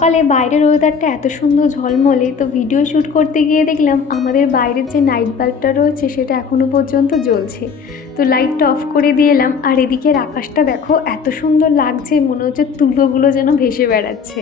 সকালে বাইরের ওয়েদারটা এত সুন্দর ঝলমলে, তো ভিডিও শ্যুট করতে গিয়ে দেখলাম আমাদের বাইরের যে নাইট বাল্বটা রয়েছে সেটা এখনও পর্যন্ত জ্বলছে। তো লাইটটা অফ করে দিয়ে এলাম, আর এদিকের আকাশটা দেখো এত সুন্দর লাগছে, মনে হচ্ছে তুলোগুলো যেন ভেসে বেড়াচ্ছে।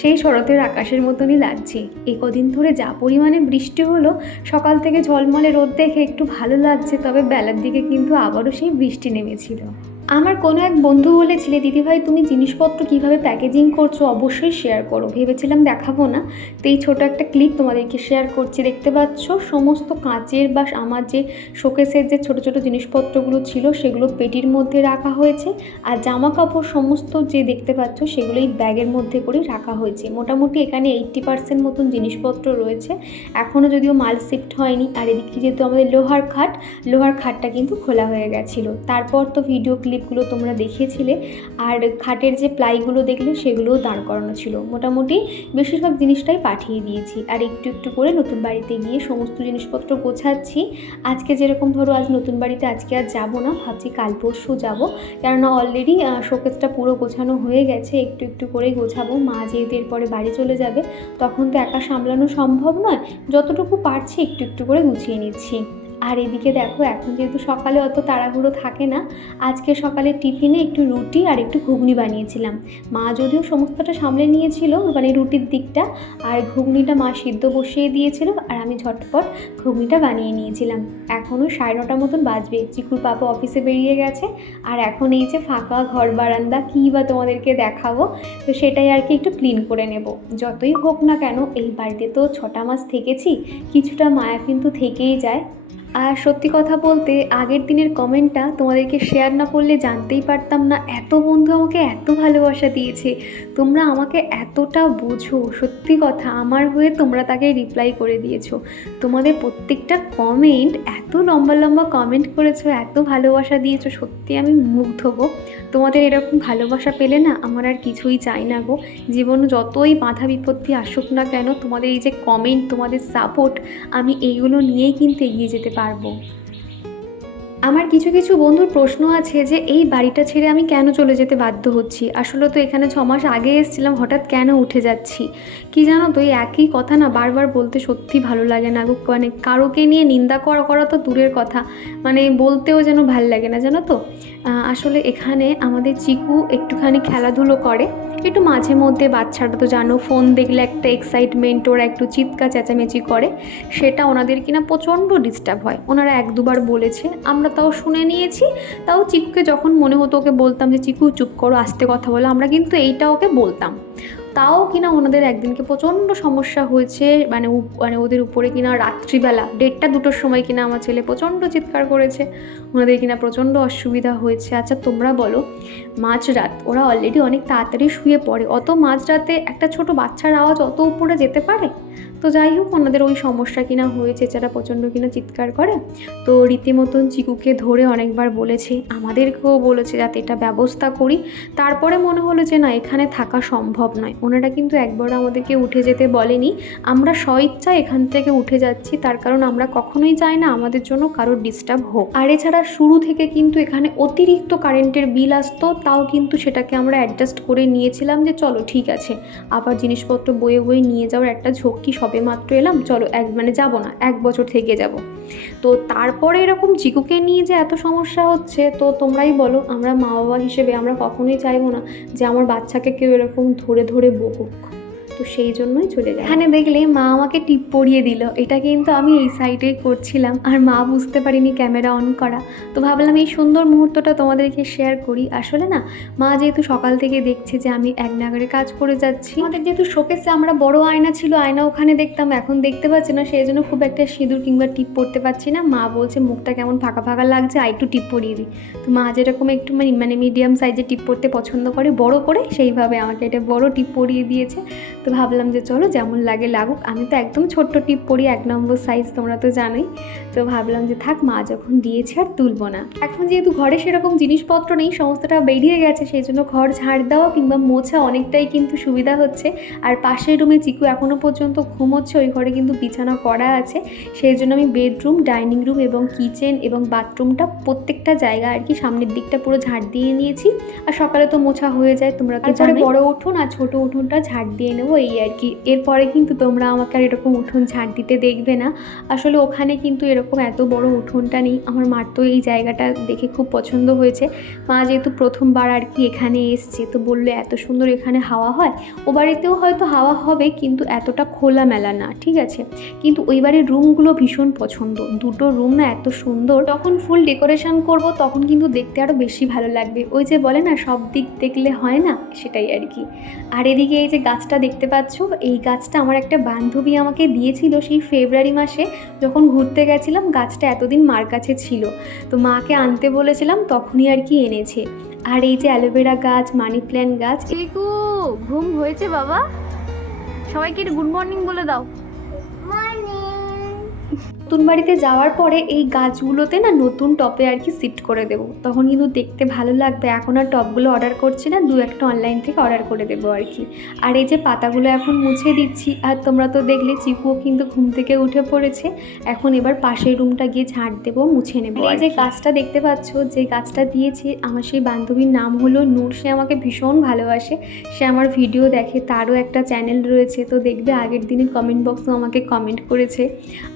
সেই শরতের আকাশের মতনই লাগছে। এই কদিন ধরে যা পরিমাণে বৃষ্টি হলো, সকাল থেকে ঝলমলে রোদ দেখে একটু ভালো লাগছে, তবে বেলার দিকে কিন্তু আবারও সেই বৃষ্টি নেমেছিল। আমার কোনো এক বন্ধু বলেছিলে, দিদিভাই, তুমি জিনিসপত্র কীভাবে প্যাকেজিং করছ অবশ্যই শেয়ার করো। ভেবেছিলাম দেখাবো না। তো এই ছোটো একটা ক্লিপ তোমাদেরকে শেয়ার করছি। দেখতে পাচ্ছ, সমস্ত কাঁচের বা আমার যে শোকেসের যে ছোটো ছোটো জিনিসপত্রগুলো ছিল, সেগুলো পেটির মধ্যে রাখা হয়েছে। আর জামা কাপড় সমস্ত যে দেখতে পাচ্ছ, সেগুলো এই ব্যাগের মধ্যে করে রাখা হয়েছে। মোটামুটি এখানে এইট্টি পার্সেন্ট মতন জিনিসপত্র রয়েছে। এখনও যদিও মাল শিফট হয়নি। আর এদিকে যেহেতু আমাদের লোহার খাট, লোহার খাটটা কিন্তু খোলা হয়ে গেছিল। তারপর তো ভিডিও ক্লিপগুলো তোমরা দেখিয়েছিলে আর খাটের যে প্লাইগুলো দেখলে সেগুলোও দাঁড় করানো ছিল। মোটামুটি বেশিরভাগ জিনিসটাই পাঠিয়ে দিয়েছি। আর একটু একটু করে নতুন বাড়িতে গিয়ে সমস্ত জিনিসপত্র গোছাচ্ছি। আজকে যেরকম ধরো আজ নতুন বাড়িতে আজকে আর যাব না, ভাবছি কাল পরশু যাব। কেননা অলরেডি শোকেসটা পুরো গোছানো হয়ে গেছে, একটু একটু করেই গোছাবো। মা যেহেতু এরপরে বাড়ি চলে যাবে, তখন তো একা সামলানো সম্ভব নয়। যতটুকু পারছি একটু একটু করে গুছিয়ে নিচ্ছি। আর এদিকে দেখো, এখন যেহেতু সকালে অত তাড়াহুড়ো থাকে না, আজকে সকালে টিফিনে একটু রুটি আর একটু ঘুগনি বানিয়েছিলাম। মা যদিও সমস্তটা সামলে নিয়েছিল মানে রুটির দিকটা, আর ঘুগনিটা মা সিদ্ধ বসিয়ে দিয়েছিল, আর আমি ঝটপট ঘুগনিটা বানিয়ে নিয়েছিলাম। এখনও সাড়ে নটার মতন বাজবে, চিকুর পাপা অফিসে বেরিয়ে গেছে, আর এখন এই যে ফাঁকা ঘর বারান্দা, কী বা তোমাদেরকে দেখাবো, তো সেটাই আর কি একটু ক্লিন করে নেব। যতই হোক না কেন, এই বাড়িতে তো ছটা মাস থেকেছি, কিছুটা মায়া কিন্তু থেকেই যায়। আর সত্যি কথা বলতে, আগের দিনের কমেন্টটা তোমাদেরকে শেয়ার না করলে জানতেই পারতাম না, এত বন্ধু আমাকে এত ভালোবাসা দিয়েছে। তোমরা আমাকে এতটা বোঝো, সত্যি কথা আমার হয়ে তোমরা তাকে রিপ্লাই করে দিয়েছ। তোমাদের প্রত্যেকটা কমেন্ট এত লম্বা লম্বা কমেন্ট করেছ, এত ভালোবাসা দিয়েছ, সত্যি আমি মুগ্ধ গো। তোমাদের এরকম ভালোবাসা পেলে না আমার আর কিছুই চাই না গো। জীবন যতই বাধা বিপত্তি আসুক না কেন, তোমাদের এই যে কমেন্ট তোমাদের সাপোর্ট আমি এইগুলো নিয়েই কিন্তু এগিয়ে যেতে পারব। আমার কিছু কিছু বন্ধুর প্রশ্ন আছে যে এই বাড়িটা ছেড়ে আমি কেন চলে যেতে বাধ্য হচ্ছি? আসলে তো এখানে ছ মাস আগে এসেছিলাম, হঠাৎ কেন উঠে যাচ্ছি? কি জানো তো, এই একই কথা না বারবার বলতে সত্যি ভালো লাগে না। মানে কারোকে নিয়ে নিন্দা করা করা তো দূরের কথা। মানে বলতেও যেন ভালো লাগে না, জানো তো? আসলে এখানে আমাদের চিকু একটুখানি খেলাধুলো করে। একটু মাঝে মধ্যে, বাচ্চাটা তো জানো, ফোন দেখলে একটা এক্সাইটমেন্ট ওরা একটু চিৎকা চেঁচামেচি করে। সেটা ওনাদের কিনা প্রচণ্ড ডিস্টার্ব হয়। ওনারা এক দুবার বলেছে আমরা তাও শুনে নিয়েছি। তাও চিকুকে যখন মনে হতো ওকে বলতাম যে, চিকু, চুপ করো, আস্তে কথা বলো। আমরা কিন্তু এইটা ওকে বলতাম। তাও কিনা ওনাদের একদিনকে প্রচণ্ড সমস্যা হয়েছে মানে মানে ওদের উপরে কিনা রাত্রিবেলা, দেড়টা, দুটোর সময় কিনা আমার ছেলে প্রচণ্ড চিৎকার করেছে। ওনাদের কিনা প্রচণ্ড অসুবিধা হয়েছে। আচ্ছা তোমরা বলো মাঝরাত ওরা অলরেডি অনেক তাড়াতাড়ি শুয়ে পড়ে। অত মাঝরাতে একটা ছোট বাচ্চার আওয়াজ অত উপরে যেতে পারে? তো যাই হোক, ওনাদের ওই সমস্যা কিনা হয়েছে যারা প্রচণ্ড কিনা চিৎকার করে। তো রীতিমতন চিকুকে ধরে অনেকবার বলেছে, আমাদেরকেও বলেছে যাতে এটা ব্যবস্থা করি। তারপরে মনে হলো যে না, এখানে থাকা সম্ভব নয়। ওনারা কিন্তু একবার আমাদেরকে উঠে যেতে বলেনি। আমরা স্বইচ্ছা এখান থেকে উঠে যাচ্ছি, তার কারণ আমরা কখনোই চাই না আমাদের জন্য কারোর ডিস্টার্ব হোক। আর এছাড়া শুরু থেকে কিন্তু এখানে অতিরিক্ত কারেন্টের বিল আসতো, তাও কিন্তু সেটাকে আমরা অ্যাডজাস্ট করে নিয়েছিলাম যে চলো ঠিক আছে, আবার জিনিসপত্র বয়ে বয়ে নিয়ে যাওয়ার একটা ঝক্কি সবে মাত্র এলাম, চলো এক মানে যাব না, এক বছর থেকে যাব। তো তারপরে এরকম চিকুকে নিয়ে যে এত সমস্যা হচ্ছে, তো তোমরাই বলো, আমরা মা বাবা হিসেবে আমরা কখনোই চাইব না যে আমার বাচ্চাকে কেউ এরকম ধরে ধরে বকুক। তো সেই জন্যই চলে যায়। এখানে দেখলে মা আমাকে টিপ পরিয়ে দিল। এটা কিন্তু আমি এই সাইডে করছিলাম। আর মা বুঝতে পারিনি ক্যামেরা অন করা। তো ভাবলাম এই সুন্দর মুহূর্তটা তোমাদেরকে শেয়ার করি। আসলে না, মা যেহেতু সকাল থেকে দেখছে যে আমি এক নাগারে কাজ করে যাচ্ছি, আমাদের যেহেতু শোকেসে আমরা বড় আয়না ছিল, আয়না ওখানে দেখতাম, এখন দেখতে পাচ্ছি না। সেই জন্য খুব একটা সিঁদুর কিংবা টিপ পরতে পারছি না। মা বলছে, মুখটা কেমন ফাঁকা ফাঁকা লাগছে, আর একটু টিপ পরিয়ে দিই। তো মা যেরকম একটু মানে মানে মিডিয়াম সাইজে টিপ পরতে পছন্দ করে, বড় করে, সেইভাবে আমাকে এটা বড় টিপ পরিয়ে দিয়েছে। তো ভাবলাম যে চলো যেমন লাগে লাগুক। আমি তো একদম ছোট্ট টিপ পরি এক নম্বর সাইজ তোমরা তো জানোই। তো ভাবলাম যে থাক মা যখন দিয়েছে আর তুলবো না। এখন যেহেতু ঘরে সেরকম জিনিসপত্র নেই সমস্তটা বেরিয়ে গেছে সেই জন্য ঘর ঝাড় দেওয়া কিংবা মোছা অনেকটাই কিন্তু সুবিধা হচ্ছে। আর পাশের রুমে চিকু এখনও পর্যন্ত ঘুমোচ্ছে ওই ঘরে কিন্তু বিছানা করা আছে। সেই জন্য আমি বেডরুম ডাইনিং রুম এবং কিচেন এবং বাথরুমটা প্রত্যেকটা জায়গা আর কি সামনের দিকটা পুরো ঝাড় দিয়ে নিয়েছি। আর সকালে তো মোছা হয়ে যায় তোমরা তো বড় উঠোন আর ছোট উঠোনটা ঝাড় দিয়ে নেব এই আর কি। এরপরে কিন্তু তোমরা আমাকে আর এরকম উঠোন ঝাঁট দিতে দেখবে না। আসলে ওখানে কিন্তু এরকম এত বড় উঠোনটা নেই। আমার মার তো এই জায়গাটা দেখে খুব পছন্দ হয়েছে। মা যেহেতু প্রথমবার আর কি এখানে এসছে, তো বলল এত সুন্দর এখানে হাওয়া হয়। ও বাড়িতেও হয়তো হাওয়া হবে, কিন্তু এতটা খোলামেলা না, ঠিক আছে? কিন্তু ওই বাড়ির রুমগুলো ভীষণ পছন্দ। দুটো রুম না এত সুন্দর। তখন ফুল ডেকোরেশন করব, তখন কিন্তু দেখতে আরও বেশি ভালো লাগবে। ওই যে বলে না, সব দিক দেখলে হয় না? সেটাই আর কি। আর এদিকে এই যে গাছটা দেখতে পাচ্ছ? এই গাছটা আমার একটা বান্ধবী আমাকে দিয়েছিল সেই ফেব্রুয়ারি মাসে। যখন ঘুরতে গেছিলাম, গাছটা এতদিন মার কাছে ছিল। তো মাকে আনতে বলেছিলাম, তখনই আর কি এনেছে। আর এই যে অ্যালোভেরা গাছ, মানি প্ল্যান্ট গাছ ঘুম হয়েছে বাবা। সবাইকে গুড মর্নিং বলে দাও। নতুন বাড়িতে যাওয়ার পরে এই গাছগুলোতে না নতুন টপে আর কি শিফট করে দেবো। তখন কিন্তু দেখতে ভালো লাগবে। এখন আর টপগুলো অর্ডার করছি না দু একটা অনলাইন থেকে অর্ডার করে দেবো আর কি। আর এই যে পাতাগুলো এখন মুছে দিচ্ছি আর তোমরা তো দেখলে চিকুও কিন্তু ঘুম থেকে উঠে পড়েছে। এখন এবার পাশের রুমটা গিয়ে ঝাঁট দেবো মুছে নেব। এই যে গাছটা দেখতে পাচ্ছ যে গাছটা দিয়েছে আমার সেই বান্ধবীর নাম হলো নূর। সে আমাকে ভীষণ ভালোবাসে। সে আমার ভিডিও দেখে তারও একটা চ্যানেল রয়েছে। তো দেখবে আগের দিনের কমেন্ট বক্সও আমাকে কমেন্ট করেছে।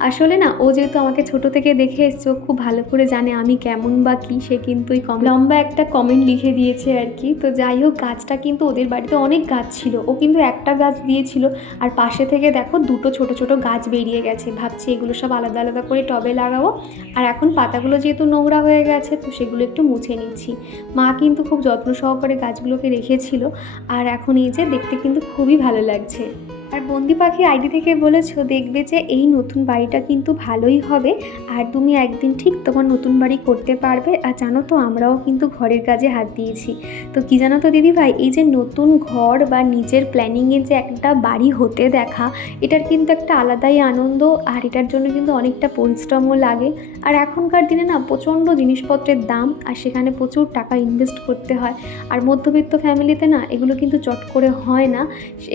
আসলে না ও যেহেতু আমাকে ছোট থেকে দেখে এসছে, ও খুব ভালো করে জানে আমি কেমন বা কী, সে কিন্তু ওই লম্বা একটা কমেন্ট লিখে দিয়েছে আর কি। তো যাই হোক, গাছটা কিন্তু ওদের বাড়িতে অনেক গাছ ছিল। ও কিন্তু একটা গাছ দিয়েছিল। আর পাশে থেকে দেখো দুটো ছোট ছোট গাছ বেরিয়ে গেছে। ভাবছি এগুলো সব আলাদা আলাদা করে টবে লাগাবো। আর এখন পাতাগুলো যেহেতু নোংরা হয়ে গেছে, তো সেগুলো একটু মুছে নিচ্ছি। মা কিন্তু খুব যত্ন সহকারে গাছগুলোকে রেখেছিল। আর এখন এই যে দেখতে কিন্তু খুবই ভালো লাগছে। আর বন্দি পাখি আইডি থেকে বলেছ, দেখবে যে এই নতুন বাড়িটা কিন্তু ভালোই হবে। আর তুমি একদিন ঠিক তোমার নতুন বাড়ি করতে পারবে। আর জানো তো, আমরাও কিন্তু ঘরের কাজে হাত দিয়েছি। তো কি জানো তো দিদি ভাই এই যে নতুন ঘর বা নিজের প্ল্যানিংয়ে যে একটা বাড়ি হতে দেখা, এটার কিন্তু একটা আলাদাই আনন্দ আর এটার জন্য কিন্তু অনেকটা পরিশ্রমও লাগে। আর এখনকার দিনে না, প্রচণ্ড জিনিসপত্রের দাম আর সেখানে প্রচুর টাকা ইনভেস্ট করতে হয়। আর মধ্যবিত্ত ফ্যামিলিতে না, এগুলো কিন্তু চট করে হয় না।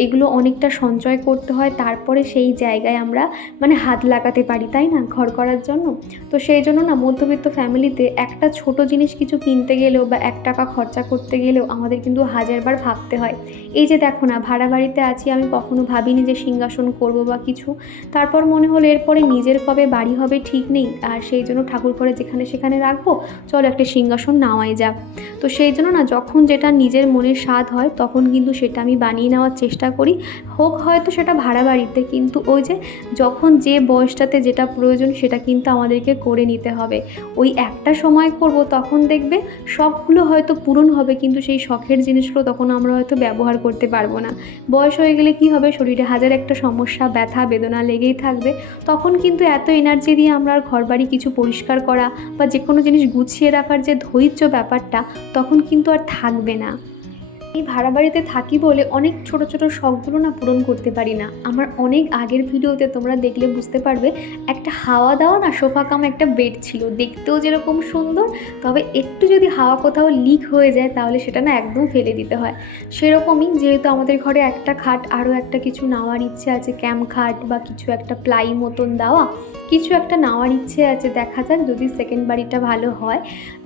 এগুলো অনেকটা সঞ্চয় করতে হয়, তারপরে সেই জায়গায় আমরা মানে হাত লাগাতে পারি, তাই না? ঘর করার জন্য। তো সেই জন্য না মধ্যবিত্ত ফ্যামিলিতে একটা ছোট জিনিস কিছু কিনতে গেলেও বা এক টাকা খরচা করতে গেলেও আমাদের কিন্তু হাজারবার ভাবতে হয়। এই যে দেখো না, ভাড়া বাড়িতে আছি, আমি কখনো ভাবিনি যে সিংহাসন করব বা কিছু। তারপর মনে হলো এরপরে নিজের কবে বাড়ি হবে ঠিক নেই, আর সেই জন্য ঠাকুর করে যেখানে সেখানে রাখব, চলো একটা সিংহাসন নেওয়াই যাক। তো সেই জন্য না যখন যেটা নিজের মনের স্বাদ হয়, তখন কিন্তু সেটা আমি বানিয়ে নেওয়ার চেষ্টা করি। হোক হয়তো সেটা ভাড়া বাড়িতে, কিন্তু ওই যে যখন যে বয়সটাতে যেটা প্রয়োজন সেটা কিন্তু আমাদেরকে করে নিতে হবে। ওই একটা সময় করব তখন দেখবে শখগুলো হয়তো পূরণ হবে, কিন্তু সেই শখের জিনিসগুলো তখন আমরা হয়তো ব্যবহার করতে পারব না। বয়স হয়ে গেলে কি হবে? শরীরে হাজার একটা সমস্যা, ব্যথা, বেদনা লেগেই থাকবে। তখন কিন্তু এত এনার্জি দিয়ে আমরা আর ঘর বাড়ি কিছু পরিষ্কার করা বা যে কোনো জিনিস গুছিয়ে রাখার যে ধৈর্য ব্যাপারটা তখন কিন্তু আর থাকবে না। এই ভাড়া বাড়িতে থাকি বলে অনেক ছোট ছোট শখগুলো না পূরণ করতে পারি না। আমার অনেক আগের ভিডিওতে তোমরা দেখলে বুঝতে পারবে, একটা হাওয়া দেওয়া না সোফা কাম একটা বেড ছিল। দেখতেও যেরকম সুন্দর, তবে একটু যদি হাওয়া কোথাও লিক হয়ে যায় তাহলে সেটা না একদম ফেলে দিতে হয়। সেরকমই যেহেতু আমাদের ঘরে একটা খাট, আরও একটা কিছু নেওয়ার ইচ্ছে আছে ক্যাম্প খাট বা কিছু একটা প্লাই মতন দেওয়া কিছু একটা নেওয়ার ইচ্ছে আছে, দেখা যাক যদি সেকেন্ড বাড়িটা ভালো হয়।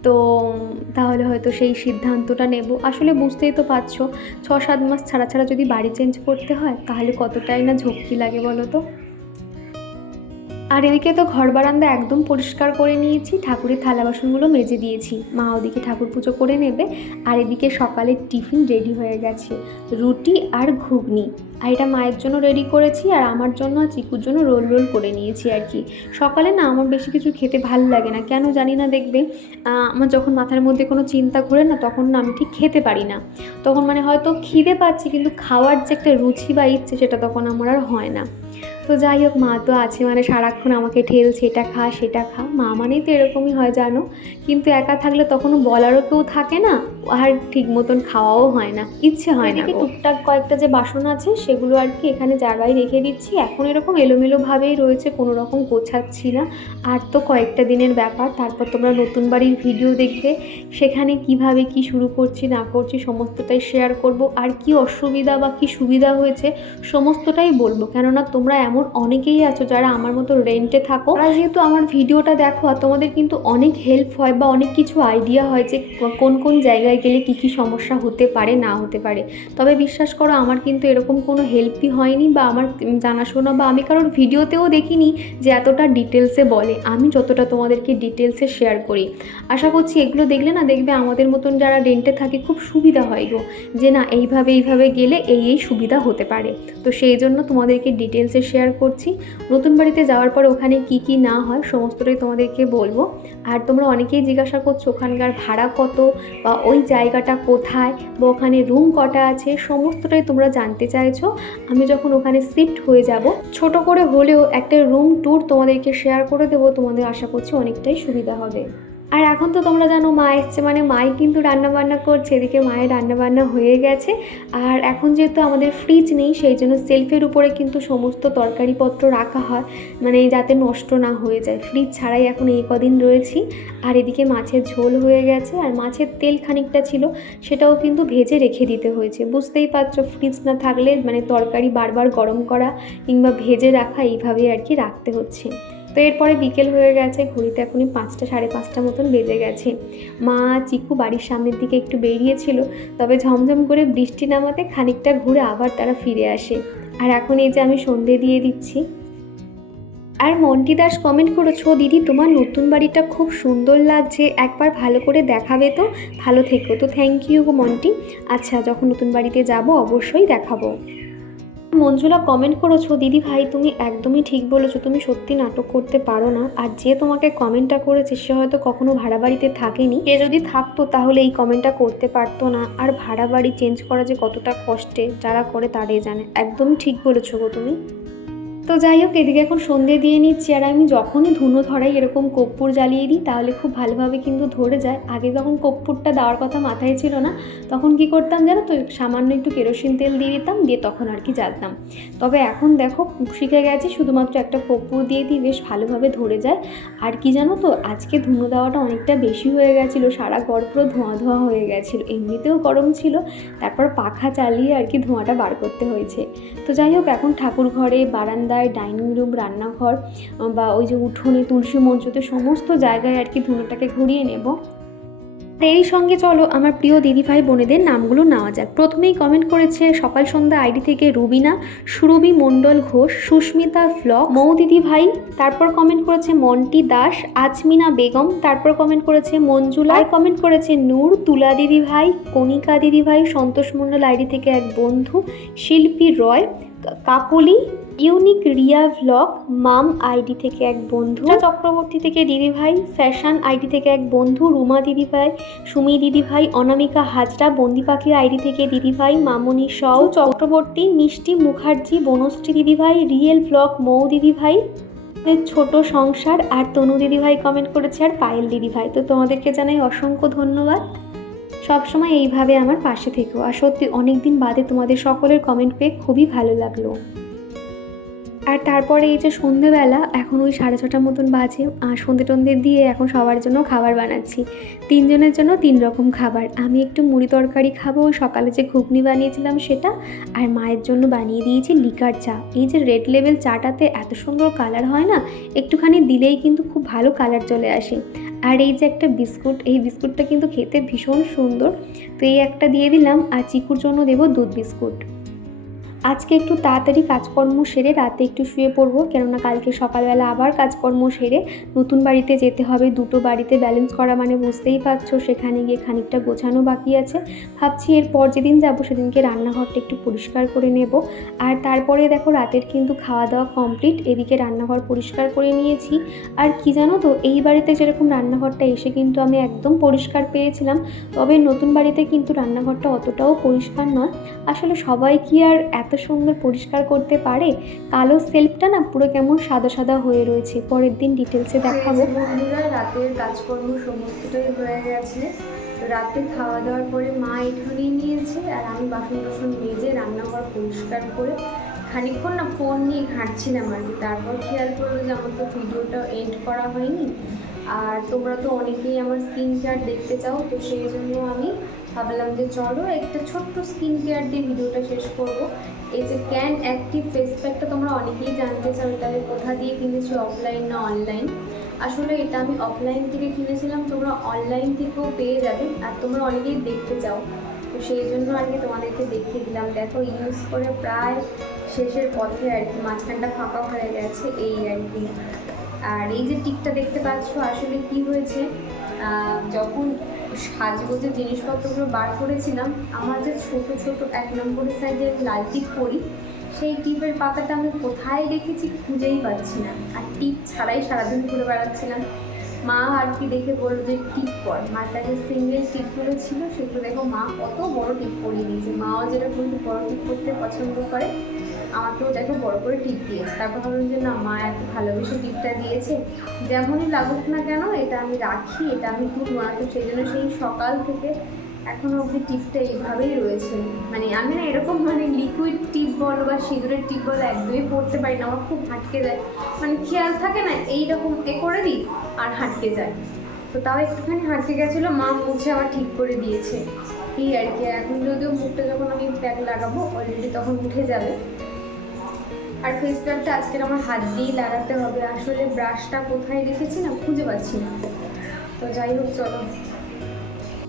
তো তাহলে হয়তো সেই সিদ্ধান্তটা নেব। আসলে বুঝতেই তো পারছ ছ সাত মাস ছাড়া ছাড়া যদি বাড়ি চেঞ্জ করতে হয়, তাহলে কতটাই না ঝক্কি লাগে বলো তো? আর এদিকে তো ঘর বারান্দা একদম পরিষ্কার করে নিয়েছি, ঠাকুরের থালা বাসনগুলো মেজে দিয়েছি। মা ওদিকে ঠাকুর পুজো করে নেবে, আর এদিকে সকালের টিফিন রেডি হয়ে গেছে, রুটি আর ঘুগনি। আর এটা মায়ের জন্য রেডি করেছি, আর আমার জন্য চিকুর জন্য রোল রোল করে নিয়েছি আর কি। সকালে না আমার বেশি কিছু খেতে ভালো লাগে না, কেন জানি না দেখবে। আমার যখন মাথার মধ্যে কোনো চিন্তা ঘুরে না, তখন না আমি ঠিক খেতে পারি না। তখন মানে হয়তো খিদে পাচ্ছি, কিন্তু খাওয়ার যে একটা রুচি বা ইচ্ছে, সেটা তখন আমার আর হয় না। তো যাই হোক মা তো আছে মানে সারাক্ষণ আমাকে ঠেলছে এটা খা সেটা খা। মা মানেই তো এরকমই হয় জানো? কিন্তু একা থাকলে তখনও বলারও কেউ থাকে না আর ঠিক মতন খাওয়াও হয় না ইচ্ছে হয় না টুকটাক কয়েকটা যে বাসন আছে সেগুলো আর কি এখানে জায়গায় রেখে দিচ্ছি। এখন এরকম এলোমেলোভাবেই রয়েছে কোনো রকম গোছাচ্ছি না। আর তো কয়েকটা দিনের ব্যাপার তারপর তোমরা নতুন বাড়ির ভিডিও দেখবে সেখানে কীভাবে কি শুরু করছি না করছি সমস্তটাই শেয়ার করব। আর কি অসুবিধা বা কি সুবিধা হয়েছে সমস্তটাই বলব। কেননা তোমরা এমন অনেকেই আছো যারা আমার মতো রেন্টে থাকো। আর যেহেতু আমার ভিডিওটা দেখো, আর তোমাদের কিন্তু অনেক হেল্প হয় বা অনেক কিছু আইডিয়া হয় যে কোন কোন জায়গায় গেলে কী কী সমস্যা হতে পারে, না হতে পারে। তবে বিশ্বাস করো, আমার কিন্তু এরকম কোনো হেল্পই হয়নি বা আমার জানাশোনা বা আমি কারোর ভিডিওতেও দেখিনি যে এতটা ডিটেলসে বলে। আমি যতটা তোমাদেরকে ডিটেলসে শেয়ার করি। আশা করছি এগুলো দেখলে না দেখবে আমাদের মতন যারা রেন্টে থাকে খুব সুবিধা হয় গো, যে না এইভাবে এইভাবে গেলে এই এই সুবিধা হতে পারে। তো সেই জন্য তোমাদেরকে ডিটেলসে শেয়ার করছি। নতুন বাড়িতে যাওয়ার পর ওখানে কি কি না হয় সমস্তটাই তোমাদেরকে বলব। আর তোমরা অনেকেই জিজ্ঞাসা করছ ওখানকার ভাড়া কত বা ওই জায়গাটা কোথায় বা ওখানে রুম কটা আছে, সমস্তটাই তোমরা জানতে চাইছো। আমি যখন ওখানে শিফট হয়ে যাব, ছোট করে হলেও একটা রুম ট্যুর তোমাদেরকে শেয়ার করে দেবো। তোমাদের আশা করছি অনেকটাই সুবিধা হবে। আর এখন তো তোমরা জানো মা এসছে মানে মাই কিন্তু রান্না বান্না করছে, এদিকে মায়ের রান্না বান্না হয়ে গেছে। আর এখন যেহেতু আমাদের ফ্রিজ নেই, সেই জন্য সেলফের উপরে কিন্তু সমস্ত তরকারিপত্র রাখা হয় মানে যাতে নষ্ট না হয়ে যায়। ফ্রিজ ছাড়াই এখন এই কদিন রয়েছি। আর এদিকে মাছের ঝোল হয়ে গেছে, আর মাছের তেল খানিকটা ছিল, সেটাও কিন্তু ভেজে রেখে দিতে হয়েছে। বুঝতেই পারছ ফ্রিজ না থাকলে মানে তরকারি বারবার গরম করা কিংবা ভেজে রাখা এইভাবেই আর কি রাখতে হচ্ছে। তো এরপরে বিকেল হয়ে গেছে, ঘড়িতে এখনই পাঁচটা, সাড়ে পাঁচটা মতন বেজে গেছে। মা চিকু বাড়ির সামনের দিকে একটু বেরিয়েছিল, তবে ঝমঝম করে বৃষ্টি নামাতে খানিকটা ঘুরে আবার তারা ফিরে আসে। আর এখন এই যে আমি সন্ধে দিয়ে দিচ্ছি। আর মন্টি দাস কমেন্ট করেছ, দিদি, তোমার নতুন বাড়িটা খুব সুন্দর লাগছে, একবার ভালো করে দেখাবে তো? ভালো থেকো তো থ্যাংক ইউ মন্টি। আচ্ছা যখন নতুন বাড়িতে যাব, অবশ্যই দেখাবো। মঞ্জুলা কমেন্ট করেছ, দিদি ভাই, তুমি একদমই ঠিক বলেছ, তুমি সত্যি নাটক করতে পারো না। আর যে তোমাকে কমেন্টটা করেছে, সে হয়তো কখনো ভাড়া বাড়িতে থাকেনি। সে যদি থাকতো, তাহলে এই কমেন্টটা করতে পারতো না। আর ভাড়া বাড়ি চেঞ্জ করা যে কতটা কষ্টে, যারা করে তারাই জানে। একদমই ঠিক বলেছ গো তুমি। তো যাই হোক, এদিকে এখন সন্ধে দিয়ে নিচ্ছি আর আমি যখনই ধুনো ধরাই এরকম কর্পূর জ্বালিয়ে দিই, তাহলে খুব ভালোভাবে কিন্তু ধরে যায়। আগে যখন কর্পূরটা দেওয়ার কথা মাথায় ছিল না, তখন কি করতাম জানো তো, সামান্য একটু কেরোসিন তেল দিয়ে দিতাম, দিয়ে তখন আর কি জ্বালতাম। তবে এখন দেখো, শিখে গেছি শুধুমাত্র একটা কর্পূর দিয়ে দিই, বেশ ভালোভাবে ধরে যায়। আর কি জানো তো, আজকে ধুনো দেওয়াটা অনেকটা বেশি হয়ে গেছিল, সারা ঘর পুরো ধোঁয়া ধোঁয়া হয়ে গেছিল। এমনিতেও গরম ছিল, তারপর পাখা চালিয়ে আর কি ধোঁয়াটা বার করতে হয়েছে। তো যাই হোক, এখন ঠাকুর ঘরে বারান্দায় ডাইনিং রুম, রান্নাঘর বা ওই যে উঠোনে, তুলসী মঞ্চতে সমস্ত জায়গায় আর কি ধুনোটাকে ঘুরিয়ে নেব। এরই সঙ্গে চলো আমার প্রিয় দিদিভাই বোনেদের নামগুলো নেওয়া যাক। প্রথমেই কমেন্ট করেছে সকাল সন্ধ্যা আইডি থেকে রুবিনা, সুরভি মণ্ডল ঘোষ, সুস্মিতা ফ্লক মৌ দিদি ভাই তারপর কমেন্ট করেছে মন্টি দাস, আজমিনা বেগম, তারপর কমেন্ট করেছে মঞ্জুলা কমেন্ট করেছে নূর, তুলা দিদি ভাই কণিকা দিদি ভাই সন্তোষ মণ্ডল আইডি থেকে এক বন্ধু, শিল্পী রয় কাকলি ইউনিক রিয়া ভ্লগ মাম আইডি থেকে এক বন্ধু। চক্রবর্তী থেকে দিদি ভাই ফ্যাশন আইডি থেকে এক বন্ধু রুমা দিদি ভাই সুমি দিদি ভাই অনামিকা হাজরা বন্দি পাখির আইডি থেকে দিদি ভাই মামনি সাউ চক্রবর্তী মিষ্টি মুখার্জি বনশ্রী দিদি ভাই রিয়েল ভ্লগ মৌ দিদি ভাই ছোট সংসার আর তনু দিদি ভাই কমেন্ট করেছে আর পায়েল দিদি ভাই। তো তোমাদেরকে জানাই অসংখ্য ধন্যবাদ। সবসময় এইভাবে আমার পাশে থেকো। আর সত্যি অনেক দিন বাদে তোমাদের সকলের কমেন্ট পেয়ে খুবই ভালো লাগল। আর তারপরে এই যে সন্ধেবেলা, এখন ওই সাড়ে ছটার মতন বাজে, আর সন্ধে টন্ধে দিয়ে এখন সবার জন্য খাবার বানাচ্ছি। তিনজনের জন্য তিন রকম খাবার। আমি একটু মুড়ি তরকারি খাব, সকালে যে ঘুগনি বানিয়েছিলাম সেটা, আর মায়ের জন্য বানিয়ে দিয়েছি লিকার চা। এই যে রেড লেভেল চাটাতে এত সুন্দর কালার হয় না, একটুখানি দিলেই কিন্তু খুব ভালো কালার চলে আসে। আর এই যে একটা বিস্কুট, এই বিস্কুটটা কিন্তু খেতে ভীষণ সুন্দর। তো এই একটা দিয়ে দিলাম, আর চিকুর জন্য দেবো দুধ বিস্কুট। আজকে একটু তাড়াতাড়ি কাজকর্ম সেরে রাতে একটু শুয়ে পড়ব, কেননা কালকে সকালবেলা আবার কাজকর্ম সেরে নতুন বাড়িতে যেতে হবে, দুটো বাড়িতে ব্যালেন্স করা মানে বুঝতেই পারছ, সেখানে গিয়ে খানিকটা গোছানো বাকি আছে। ভাবছি এরপর যেদিন যাব সেদিনকে রান্নাঘরটা একটু পরিষ্কার করে নেব। আর তারপরে দেখো রাতের কিন্তু খাওয়া দাওয়া কমপ্লিট এদিকে রান্নাঘর পরিষ্কার করে নিয়েছি। আর কি জানো তো, এই বাড়িতে যেরকম রান্নাঘরটা এসে কিন্তু আমি একদম পরিষ্কার পেয়েছিলাম, তবে নতুন বাড়িতে কিন্তু রান্নাঘরটা অতটাও পরিষ্কার নয়। আসলে সবাই কি আর এত সুন্দর পরিষ্কার করতে পারে? কালো সেলফটা না পুরো কেমন সাদা সাদা হয়ে রয়েছে। পরের দিন ডিটেলসে দেখাবো। বন্ধুরা রাতের কাজকর্ম সমস্তটাই হয়ে গেছে। রাতে খাওয়া দাওয়ার পরে মা এখানেই নিয়েছে আর আমি বাসন টাসন মেজে রান্নাঘর পরিষ্কার করে খানিকক্ষণ না ফোন নিয়ে ঘাঁটছিলাম আর কি তারপর খেয়াল করল যে আমার তো ভিডিওটা এন্ড করা হয়নি। আর তোমরা তো অনেকেই আমার স্কিন কেয়ার দেখতে চাও, তো সেই জন্য আমি ভাবলাম যে চলো একটা ছোট্ট স্কিন কেয়ার দিয়ে ভিডিওটা শেষ করব। এই যে ক্যান অ্যাক্টিভ ফেস প্যাকটা তোমরা অনেকেই জানতে চাও, এটা আমি কোথা দিয়ে কিনেছি অফলাইন না অনলাইন আসলে এটা আমি অফলাইন থেকে কিনেছিলাম, তোমরা অনলাইন থেকেও পেয়ে যাবে, আর তোমরা অনেকেই দেখতে চাও। তো সেই জন্য আর কি তোমাদেরকে দেখিয়ে দিলাম, দেখো ইউজ করে প্রায় শেষের পথে আর কি, মাঝখানটা ফাঁকা হয়ে গেছে, এই আর কি। আর এই যে টিকটা দেখতে পাচ্ছ, আসলে কি হয়েছে? যখন সাজগোজের জিনিসপত্রগুলো বার করেছিলাম, আমার যে ছোট ছোট এক নম্বরের সাইজের লাল টিপ করি সেই টিপের পাতাটা আমি কোথায় রেখেছি খুঁজেই পাচ্ছি না। আর টিপ ছাড়াই সারাদিন ঘুরে বেড়াচ্ছিলাম। মা আর কি দেখে বলল যে, টিপ পর। মার কাছে সিঙ্গেল টিপগুলো ছিল, সেগুলো দেখো মা কত বড় টিপ পরিয়ে দিয়েছে। মাও যেরকম বড় টিপ করতে পছন্দ করে আমাকেও দেখো বড় করে টিপ দিয়েছে। তারপর ভাবলাম যে, না, মা এত ভালোবেসে টিপটা দিয়েছে। যেমনই লাগুক না কেন, এটা আমি রাখি, এটা আমি তুলবো না তো সেই জন্য সেই সকাল থেকে এখনও অবধি টিপটা এইভাবেই রয়েছে। মানে আমি না এরকম মানে লিকুইড টিপ বলো বা সিঁদুরের টিপ বলো একদমই পড়তে পারি না। আমার খুব হাঁটকে যায়। মানে খেয়াল থাকে না, এইরকম এ করে দিই আর হাঁটকে যায়। তো তাও একটুখানি হাঁটকে গেছিল, মা মুছে আবার ঠিক করে দিয়েছে। এই আর কি এখন যদিও মুখটা যখন আমি ব্যাগ লাগাবো অলরেডি তখন উঠে যাবে। আর ফেস প্যাকটা আজকে আমার হাত দিয়েই লাগাতে হবে। আসলে ব্রাশটা কোথায় রেখেছি না খুঁজে পাচ্ছি না। তো যাই হোক, চলো।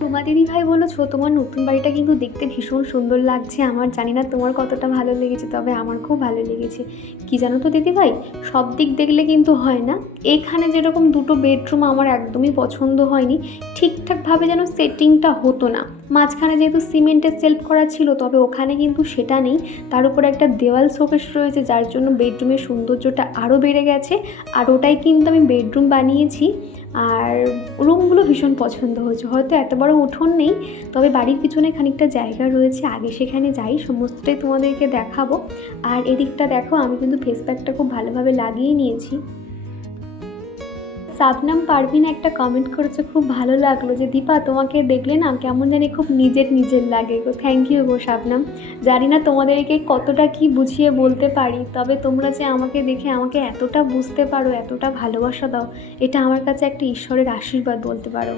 রুমা দিদি ভাই বলেছ তোমার নতুন বাড়িটা কিন্তু দেখতে ভীষণ সুন্দর লাগছে। আমার জানি না তোমার কতটা ভালো লেগেছে, তবে আমার খুব ভালো লেগেছে। কি জানো তো দিদি ভাই সব দিক দেখলে কিন্তু হয় না। এখানে যেরকম দুটো বেডরুম আমার একদমই পছন্দ হয়নি, ঠিকঠাকভাবে যেন সেটিংটা হতো না। মাঝখানে যেহেতু সিমেন্টের সেলফ করা ছিল, তবে ওখানে কিন্তু সেটা নেই। তার উপর একটা দেওয়াল শোকেস রয়েছে, যার জন্য বেডরুমের সৌন্দর্যটা আরও বেড়ে গেছে। আর ওটাই কিন্তু আমি বেডরুম বানিয়েছি। আর রুমগুলো ভীষণ পছন্দ হয়েছে। হয়তো এত বড় উঠোন নেই, তবে বাড়ির পিছনে খানিকটা জায়গা রয়েছে, আগে সেখানে যাই, সমস্তটাই তোমাদেরকে দেখাবো। আর এদিকটা দেখো, আমি কিন্তু ফেস প্যাকটা খুব ভালোভাবে লাগিয়ে নিয়েছি। সাবনাম পারভিন একটা কমেন্ট করেছে, খুব ভালো লাগল যে, দীপা, তোমাকে দেখলে না কেমন জানি খুব নিজের নিজের লাগে গো। Thank you go Shabnam. জানি না তোমাদেরকে কতটা কি বুঝিয়ে বলতে পারি, তবে তোমরা যে আমাকে দেখে আমাকে এতটা বুঝতে পারো, এতটা ভালোবাসা দাও, এটা আমার কাছে একটা ঈশ্বরের আশীর্বাদ বলতে পারো।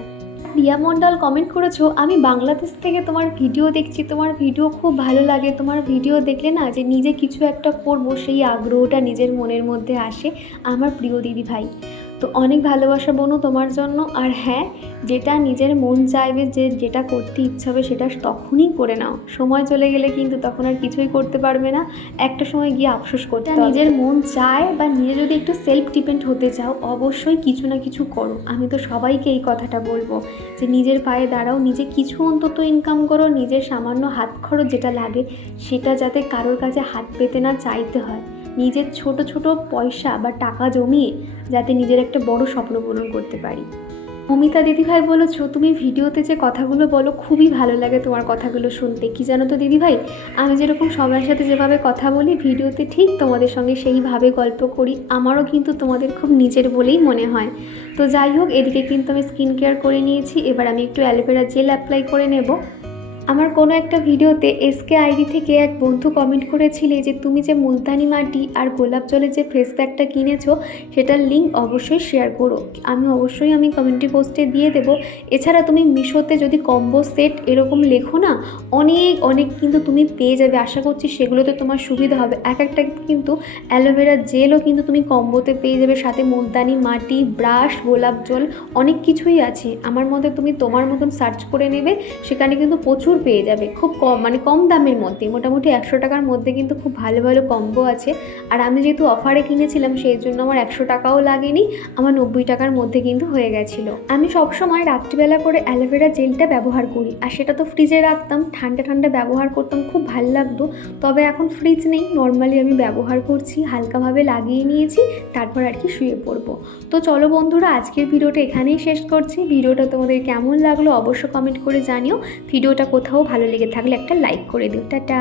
রিয়া মণ্ডল কমেন্ট করেছ, আমি বাংলাদেশ থেকে তোমার ভিডিও দেখছি, তোমার ভিডিও খুব ভালো লাগে। তোমার ভিডিও দেখলে না যে, নিজে কিছু একটা করব, সেই আগ্রহটা নিজের মনের মধ্যে আসে, আমার প্রিয় দিদি ভাই তো অনেক ভালোবাসা বনু তোমার জন্য। আর হ্যাঁ যেটা নিজের মন চাইবে যে যেটা করতে ইচ্ছা হবে সেটা তখনই করে নাও। সময় চলে গেলে কিন্তু তখন আর কিছুই করতে পারবে না। একটা সময় গিয়ে আফসোস করতে। নিজের মন চায় বা নিজে যদি একটু সেলফ ডিপেন্ড হতে চাও অবশ্যই কিছু না কিছু করো। আমি তো সবাইকে এই কথাটা বলব যে নিজের পায়ে দাঁড়াও নিজে কিছু অন্তত ইনকাম করো নিজের সামান্য হাত খরচ যেটা লাগে সেটা যাতে কারোর কাছে হাত পেতে না চাইতে হয়। নিজের ছোট ছোট পয়সা বা টাকা জমিয়ে যাতে নিজের একটা বড় স্বপ্ন পূরণ করতে পারি। অমিতা দিদিভাই বলেছ, তুমি ভিডিওতে যে কথাগুলো বলো, খুবই ভালো লাগে তোমার কথাগুলো শুনতে। কি জানো তো দিদিভাই? আমি যেরকম সবার সাথে যেভাবে কথা বলি, ভিডিওতে ঠিক তোমাদের সঙ্গে সেইভাবে গল্প করি। আমারও কিন্তু তোমাদের খুব নিজের বলেই মনে হয়। তো যাই হোক, এদিকে কিন্তু আমি স্কিন কেয়ার করে নিয়েছি। এবার আমি একটু অ্যালোভেরা জেল অ্যাপ্লাই করে নেব। আমার কোনো একটা ভিডিওতে এসকে আইডি থেকে এক বন্ধু কমেন্ট করেছিলে যে তুমি যে মুলতানি মাটি আর গোলাপ জলের যে ফেস প্যাকটা কিনেছো, সেটার লিঙ্ক অবশ্যই শেয়ার করো। আমি অবশ্যই আমি কমেন্টরি পোস্টে দিয়ে দেবো। এছাড়া তুমি মিশোতে যদি কম্বো সেট এরকম লেখো না, অনেক অনেক কিন্তু তুমি পেয়ে যাবে। আশা করছি সেগুলোতে তোমার সুবিধা হবে। এক একটা কিন্তু অ্যালোভেরা জেলও কিন্তু তুমি কম্বোতে পেয়ে যাবে। সাথে মুলতানি মাটি ব্রাশ গোলাপ জল, অনেক কিছুই আছে। আমার মতে তুমি তোমার মতন সার্চ করে নেবে। সেখানে কিন্তু প্রচুর পেয়ে যাবে, খুব কম মানে কম দামের মধ্যে। মোটামুটি একশো টাকার মধ্যে কিন্তু খুব ভালো ভালো কম্বো আছে। আর আমি যেহেতু অফারে কিনেছিলাম, সেই জন্য আমার একশো টাকাও লাগেনি, আমার নব্বই টাকার মধ্যে কিন্তু হয়ে গেছিল। আমি সবসময় রাত্রিবেলা করে অ্যালোভেরা জেলটা ব্যবহার করি, আর সেটা তো ফ্রিজে রাখতাম, ঠান্ডা ঠান্ডা ব্যবহার করতাম, খুব ভালো লাগতো। তবে এখন ফ্রিজ নেই নর্মালি আমি ব্যবহার করছি, হালকাভাবে লাগিয়ে নিয়েছি, তারপর আর কি শুয়ে পড়ব। তো চলো বন্ধুরা, আজকের ভিডিওটা এখানেই শেষ করছি। ভিডিওটা তোমাদের কেমন লাগল অবশ্য কমেন্ট করে জানিও। ভিডিওটা কোথাও ভালো লেগে থাকলে একটা লাইক করে দিও টাটা।